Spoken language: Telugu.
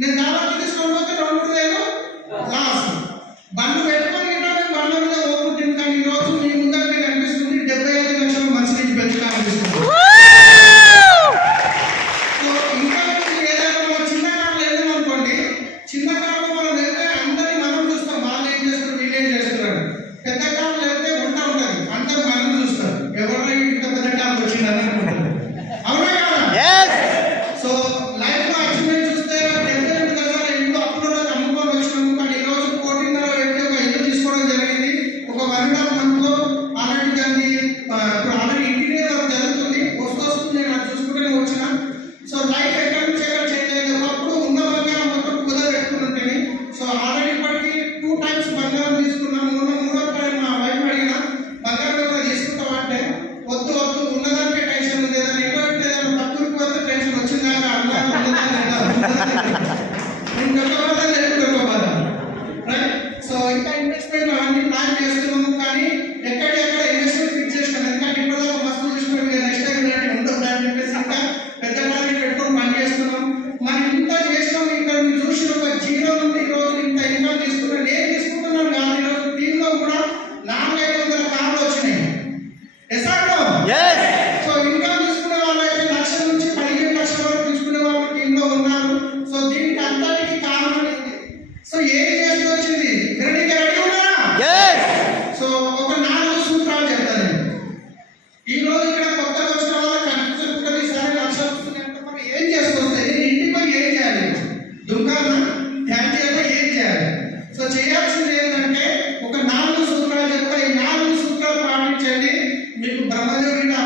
నేను దాదాపు తీసుకోకపోతే 2-3 లాస్. బండ్లు పెట్టుకొని బండ్ల మీద ఓపుట్టింది. కానీ ఈ రోజు మీ ముందర కనిపిస్తుంది 75 లక్షల మంచి పెంచుకోవాలనిపిస్తుంది. సో ఇంకా ఏదైనా చిన్న కార్లు వెళ్దాం అనుకోండి, చిన్న కార్లు మనం వెళ్తే అందరినీ మనం చూస్తాం, వాళ్ళు ఏం చేస్తారు వీళ్ళు ఏం చేస్తున్నారు. పెద్ద కార్లు వెళ్తే ఉంటుంది, అందరూ మనం చూస్తారు, ఎవరైనా ఇంత పెద్ద కార్లు వచ్చిందని అనుకుంటారు. అవునా కదా? సో లైఫ్ లో అచీవ్మెంట్ చూస్తే 72 గజాల ఇల్లు అప్పుడు అమ్ముకొని వచ్చినాము. కానీ ఈ రోజు 1.5 పెట్టి ఒక ఇల్లు తీసుకోవడం జరిగింది. ఒక 1.5 month లో ఆల్రెడీ దాన్ని ఇప్పుడు ఆల్రెడీ ఇంటీరియర్ జరుగుతుంది, వస్తుంది. నేను అది చూసుకుంటూనే వచ్చిన. సో లైఫ్ ఎక్కడి నుంచి ఎక్కడ చేంజ్ అయింది. ఒకప్పుడు ఉన్న బంగారం మొత్తం కుదర పెట్టుకుని ఉంటుంది. సో ఆల్రెడీ ఇప్పటికి 2 times బంగారం తీసుకున్నాము. మూడో టైం మా వైఫ్ అడిగిన బంగారం ఏమైనా తీసుకుంటామంటే వద్దు వద్దు, ఉన్నదానికే టెన్షన్ ఉంది, ఏదైనా ఎక్కువ ఏదైనా తక్కువకి పోతే టెన్షన్ వచ్చిందా సో ఇంకా ఇన్వెస్ట్మెంట్ అవన్నీ ప్లాన్ చేస్తున్నాము. కానీ ఎక్కడ